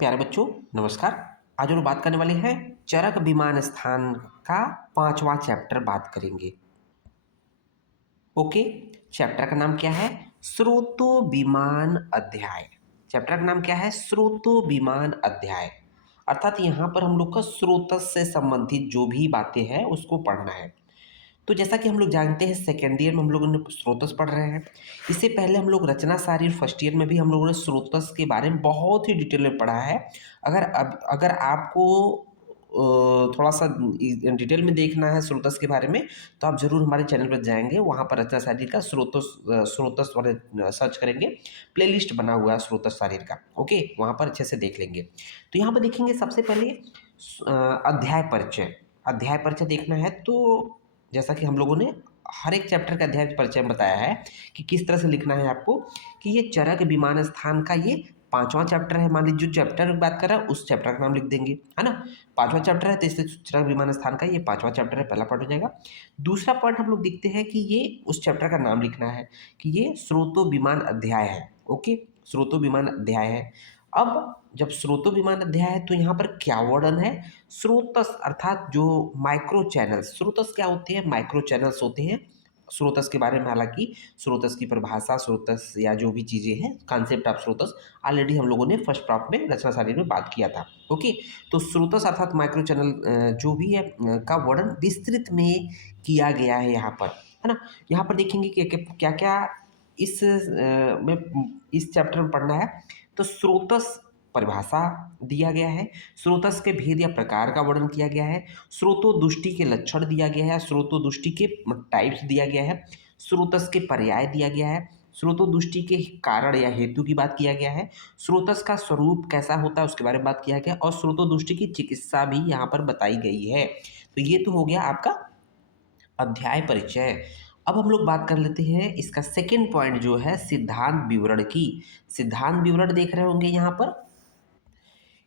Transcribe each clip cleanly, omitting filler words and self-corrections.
प्यारे बच्चों, नमस्कार। आज हम लोग बात करने वाले हैं चरक विमान स्थान का 5वां चैप्टर बात करेंगे। ओके। चैप्टर का नाम क्या है? स्रोतो विमान अध्याय। चैप्टर का नाम क्या है? स्रोतो विमान अध्याय। अर्थात यहाँ पर हम लोग का स्रोतस से संबंधित जो भी बातें हैं उसको पढ़ना है। तो जैसा कि हम लोग जानते हैं, सेकेंड ईयर में हम लोगों ने स्रोतस पढ़ रहे हैं। इससे पहले हम लोग रचना सारी, फर्स्ट ईयर में भी हम लोगों ने स्रोतस के बारे में बहुत ही डिटेल में पढ़ा है। अगर आपको थोड़ा सा डिटेल में देखना है स्रोतस के बारे में, तो आप जरूर हमारे चैनल पर जाएंगे। वहाँ पर रचना शारीर का स्रोतस वाले सर्च करेंगे, प्लेलिस्ट बना हुआ है स्रोतस शारीर का। ओके, वहाँ पर अच्छे से देख लेंगे। तो यहाँ पर देखेंगे सबसे पहले अध्याय परिचय। अध्याय परिचय देखना है तो जैसा कि हम लोगों ने हर एक चैप्टर का अध्याय परिचय में बताया है कि किस तरह से लिखना है आपको, कि ये चरक विमान स्थान का ये 5वां चैप्टर है। मान लीजिए जो चैप्टर की बात कर रहा है उस चैप्टर का नाम लिख देंगे, है ना। 5वां चैप्टर है तो इससे चरक विमान स्थान का ये 5वां चैप्टर है, पहला पार्ट हो जाएगा। दूसरा पार्ट हम लोग देखते हैं कि ये उस चैप्टर का नाम लिखना है कि ये स्रोतो विमान अध्याय है। ओके, स्रोतो विमान अध्याय है। अब जब स्रोतो विमान अध्याय है तो यहाँ पर क्या वर्णन है? स्रोतस अर्थात जो माइक्रो चैनल्स, स्रोतस क्या होते हैं? माइक्रो चैनल्स होते हैं। स्रोतस के बारे में, हालांकि स्रोतस की परिभाषा, स्रोतस या जो भी चीज़ें हैं, कॉन्सेप्ट ऑफ स्रोतस ऑलरेडी हम लोगों ने फर्स्ट पार्ट में रचना शारीर में बात किया था। ओके, तो स्रोतस अर्थात माइक्रो चैनल जो भी है का वर्णन विस्तृत में किया गया है यहाँ पर, है ना। यहाँ पर देखेंगे कि क्या क्या इस चैप्टर में पढ़ना है। तो स्रोतस परिभाषा दिया गया है, स्रोतस के भेद या प्रकार का वर्णन किया गया है, स्रोतोदुष्टि के लक्षण दिया गया है, स्रोतोदुष्टि के टाइप्स दिया गया है, स्रोतस के पर्याय दिया गया है, स्रोतोदुष्टि के कारण या हेतु की बात किया गया है, स्रोतस का स्वरूप कैसा होता है उसके बारे में बात किया गया, और स्रोतोदुष्टि की चिकित्सा भी यहाँ पर बताई गई है। तो ये तो हो गया आपका अध्याय परिचय। अब हम लोग बात कर लेते हैं इसका सेकेंड पॉइंट जो है सिद्धांत विवरण की। सिद्धांत विवरण देख रहे होंगे यहाँ पर।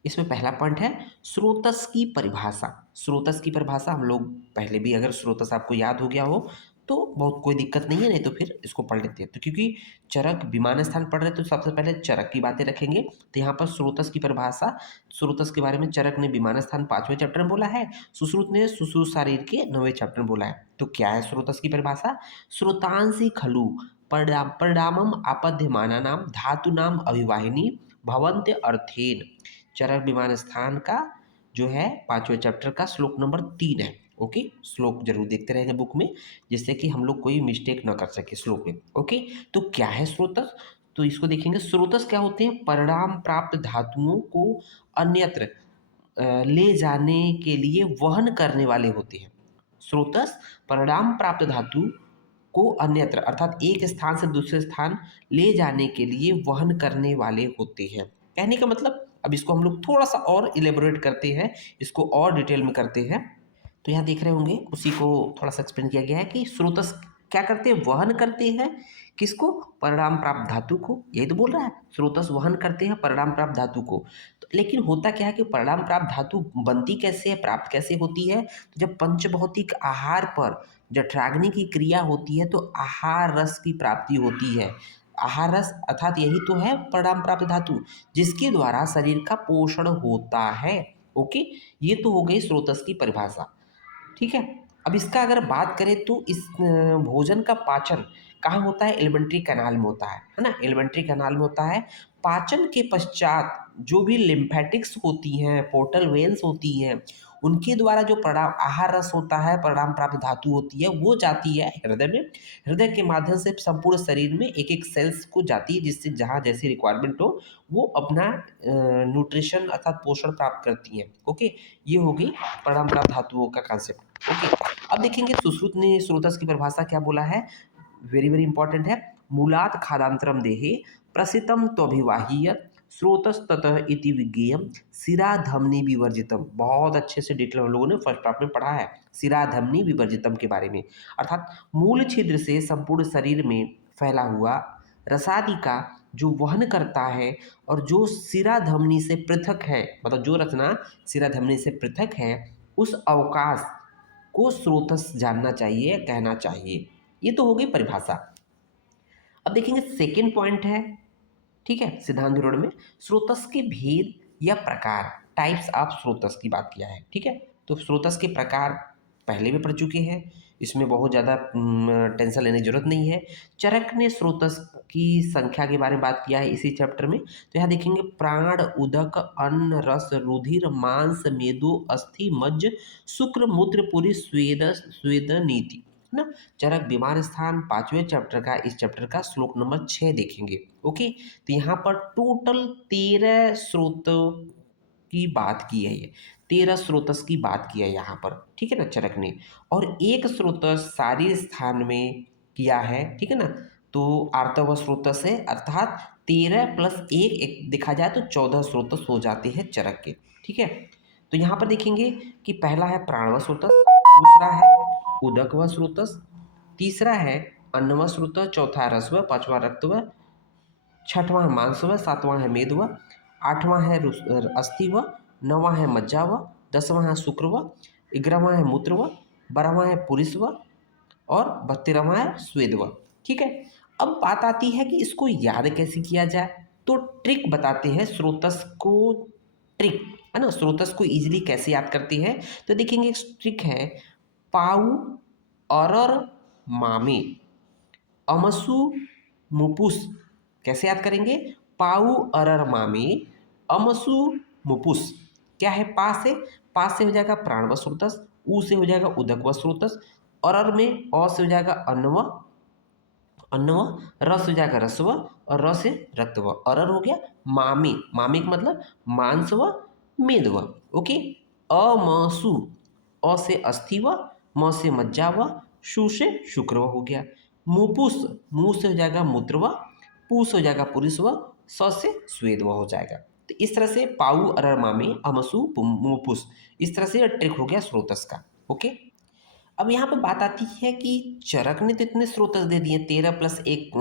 इसमें पहला पॉइंट है स्रोतस की परिभाषा। स्रोतस की परिभाषा हम लोग पहले भी, अगर स्रोतस आपको याद हो गया हो तो बहुत कोई दिक्कत नहीं है, नहीं तो फिर इसको पढ़ लेते हैं। तो क्योंकि चरक विमान स्थान पढ़ रहे हैं तो सबसे पहले चरक की बातें रखेंगे। तो यहाँ पर स्रोतस की परिभाषा, स्रोतस के बारे में चरक ने विमान स्थान 5वें चैप्टर में बोला है, सुश्रुत ने सुश्रुत शारीर के 9वें चैप्टर में बोला है। तो क्या है स्रोतस की परिभाषा? स्रोतांसी खलु परिणामम आपद्यमाना नाम धातु नाम अभिवाहिनी भवंत अर्थेन। चरक विमान स्थान का जो है 5वें चैप्टर का श्लोक नंबर 3 है। ओके, श्लोक जरूर देखते रहेंगे बुक में, जिससे कि हम लोग कोई मिस्टेक ना कर सके श्लोक में। ओके, तो क्या है स्रोतस? तो इसको देखेंगे। स्रोतस क्या होते हैं? परिणाम प्राप्त धातुओं को अन्यत्र ले जाने के लिए वहन करने वाले होते हैं। स्रोतस परिणाम प्राप्त धातु को अन्यत्र अर्थात एक स्थान से दूसरे स्थान ले जाने के लिए वहन करने वाले होते हैं। कहने का मतलब, अब इसको हम लोग थोड़ा सा और इलेबोरेट करते हैं, इसको और डिटेल में करते हैं। तो यहाँ देख रहे होंगे उसी को थोड़ा सा एक्सप्लेन किया गया है कि स्रोतस क्या करते हैं? वहन करते हैं। किसको? परिणाम प्राप्त धातु को। यही तो बोल रहा है, स्रोतस वहन करते हैं परिणाम प्राप्त धातु को। तो लेकिन होता क्या है कि परिणाम प्राप्त धातु बनती कैसे है, प्राप्त कैसे होती है? तो जब पंचभौतिक आहार पर जठराग्नि की क्रिया होती है तो आहार रस की प्राप्ति होती है। आहार रस अर्थात यही तो है परिणाम प्राप्त धातु, जिसके द्वारा शरीर का पोषण होता है। ओके, ये तो हो गई स्रोतस की परिभाषा। ठीक है। अब इसका अगर बात करें तो इस भोजन का पाचन कहाँ होता है? एलिमेंट्री कैनाल में होता है ना। एलिमेंट्री कैनाल में होता है। पाचन के पश्चात जो भी लिम्फेटिक्स होती हैं, पोर्टल वेन्स होती हैं, उनके द्वारा जो परिणाम आहार रस होता है, परिणाम प्राप्त धातु होती है, वो जाती है हृदय में। हृदय के माध्यम से संपूर्ण शरीर में एक एक सेल्स को जाती है, जिससे जहाँ जैसी रिक्वायरमेंट हो वो अपना न्यूट्रिशन अर्थात पोषण प्राप्त करती हैं। ओके, ये हो गई परिणाम प्राप्त धातुओं का कॉन्सेप्ट। ओके, अब देखेंगे सुश्रुत ने स्रोतस की परिभाषा क्या बोला है। वेरी वेरी इंपॉर्टेंट है। मूलात खादांतरम देहे प्रसितम त्वभिवाह्य स्रोतस ततः इति विज्ञेयम सिरा धमनी विवर्जितम। बहुत अच्छे से डिटेल हम लोगों ने फर्स्ट पार्ट में पढ़ा है सिरा धमनी विवर्जितम के बारे में। अर्थात मूल छिद्र से संपूर्ण शरीर में फैला हुआ रसादि का जो वहन करता है और जो सिरा धमनी से पृथक है, मतलब जो रचना सिरा धमनी से पृथक है, उस अवकाश को स्रोतस जानना चाहिए, कहना चाहिए। ये तो हो गई परिभाषा। अब देखेंगे सेकेंड पॉइंट है, ठीक है, सिद्धांत विवरण में स्रोतस के भेद या प्रकार, टाइप्स ऑफ स्रोतस की बात किया है। ठीक है, तो स्रोतस के प्रकार पहले भी पढ़ चुके हैं, इसमें बहुत ज़्यादा टेंशन लेने की जरूरत नहीं है। चरक ने स्रोतस की संख्या के बारे में बात किया है इसी चैप्टर में। तो यहाँ देखेंगे प्राण, उदक, अन्न, रस, रुधिर, मांस, मेदो, अस्थि, मज्ज, शुक्र, मूत्र, पुरी, स्वेदनीति, है ना। चरक बीमार स्थान 5वें चैप्टर का, इस चैप्टर का श्लोक नंबर 6 देखेंगे। ओके, तो यहाँ पर टोटल 13 स्रोतों की बात की है, ये 13 स्रोतस की बात की है यहाँ पर। ठीक है ना, चरक ने। और एक स्रोतस शारीर स्थान में किया है। ठीक है ना, तो आर्तव स्रोतस है, अर्थात 13 प्लस एक देखा जाए तो 14 स्रोतस हो जाते हैं चरक के। ठीक है, तो यहाँ पर देखेंगे कि पहला है प्राणव स्रोतस, दूसरा है उदकव स्रोतस, तीसरा है अन्नव स्रोतस, चौथा है रसव, पांचवा रक्तव, छठवां है मांसव, सातवां है मेदव, आठवां है अस्थिव, नौवां है मज्जाव, दसवां है शुक्रव, ग्यारहवां है मूत्रव, बारहवां है पुरुषव और 32वां है स्वेदव। ठीक है, अब बात आती है कि इसको याद कैसे किया जाए, तो ट्रिक बताते हैं स्रोतस को। ट्रिक है ना, स्रोतस को इजीली कैसे याद करते हैं, तो देखेंगे एक ट्रिक है, पाउ अरर मामे अमसु मुपुस। कैसे याद करेंगे, पाउ अरर मामे अमसु मुपुस। क्या है, पा से हो जाएगा प्राणव स्रोतस, ऊ से हो जाएगा उदकव स्रोतस, अरर में अ से हो जाएगा अन्नव, र से हो जाएगा रसव और र से रक्तव। अरर हो गया मामी, मामी का मतलब मांस व मेदव। ओके, अमसु, अ से अस्थिव, म से मज्जा व, शु से शुक्रव हो गया। मुपुस, मुंह से हो जाएगा मूत्रव, पू से हो जाएगा पुरुष व, स से स्वेदव हो जाएगा। तो इस तरह से पाऊ अरर मामी अमसु मुपुस, इस तरह से ट्रिक हो गया स्रोतस का। ओके, अब यहाँ पे बात आती है कि चरक ने तो इतने स्रोतस दे दिए, 13 प्लस एक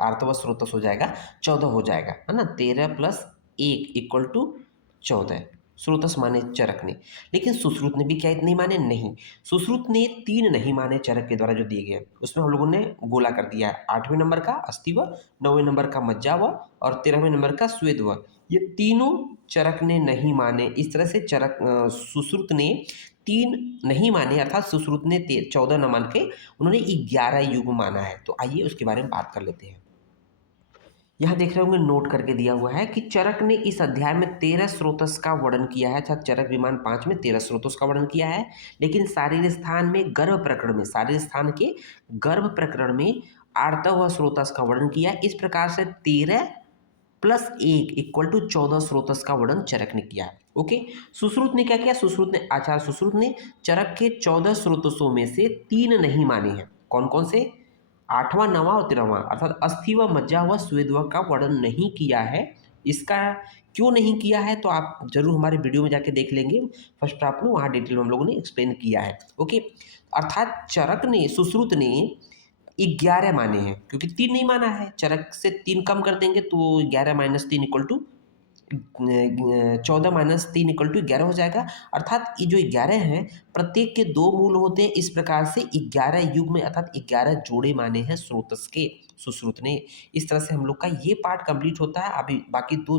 आर्तव स्रोतस हो जाएगा, 14 हो जाएगा, है ना। 13 प्लस 1 इक्वल टू 14 स्रोतस माने चरक ने। लेकिन सुश्रुत ने भी क्या इतने माने, नहीं। सुश्रुत ने 3 नहीं माने चरक के द्वारा जो दिए गए, उसमें हम लोगों ने गोला कर दिया है। 8वें नंबर का अस्थिव, 9वें नंबर का मज्जाव और 13वें नंबर का स्वेदव, ये तीनों चरक ने नहीं माने। इस तरह से चरक सुश्रुत ने 3 नहीं माने, अर्थात सुश्रुत ने 14 न मान के उन्होंने 11 युग माना है। तो आइए उसके बारे में बात कर लेते हैं। यहाँ देख रहे होंगे नोट करके दिया हुआ है कि चरक ने इस अध्याय में 13 स्रोतस का वर्णन किया है, अर्थात चरक विमान 5 में 13 स्रोतस का वर्णन किया है। लेकिन शारीर स्थान में गर्भ प्रकरण में, शारीर स्थान के गर्भ प्रकरण में आर्तव स्रोतस का वर्णन किया है। इस प्रकार से 13 प्लस 1 इक्वल टू 14 स्रोतस का वर्णन चरक ने किया है। ओके, सुश्रुत ने क्या किया, सुश्रुत ने, आचार्य सुश्रुत ने चरक के 14 स्रोतसों में से 3 नहीं माने हैं। कौन कौन से, 8वां, 9वां और 13वां, अर्थात अस्थि व मज्जा व स्वेद का वर्णन नहीं किया है। इसका क्यों नहीं किया है तो आप जरूर हमारे वीडियो में जाके देख लेंगे, फर्स्ट आप में वहाँ डिटेल में हम लोगों ने एक्सप्लेन किया है। ओके, अर्थात चरक ने, सुश्रुत ने 11 माने हैं, क्योंकि 3 नहीं माना है, चरक से 3 कम कर देंगे तो 11 minus 3 equal to 14 minus 3 equal to 11 हो जाएगा। अर्थात ये जो 11 हैं, प्रत्येक के 2 मूल होते हैं। इस प्रकार से 11 युग में, अर्थात 11 जोड़े माने हैं स्रोतस के, सुश्रुत ने। इस तरह से हम लोग का ये पार्ट कंप्लीट होता है। अभी बाकी 2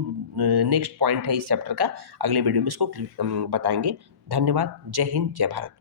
नेक्स्ट पॉइंट है इस चैप्टर का, अगले वीडियो में इसको बताएंगे। धन्यवाद, जय हिंद, जय भारत।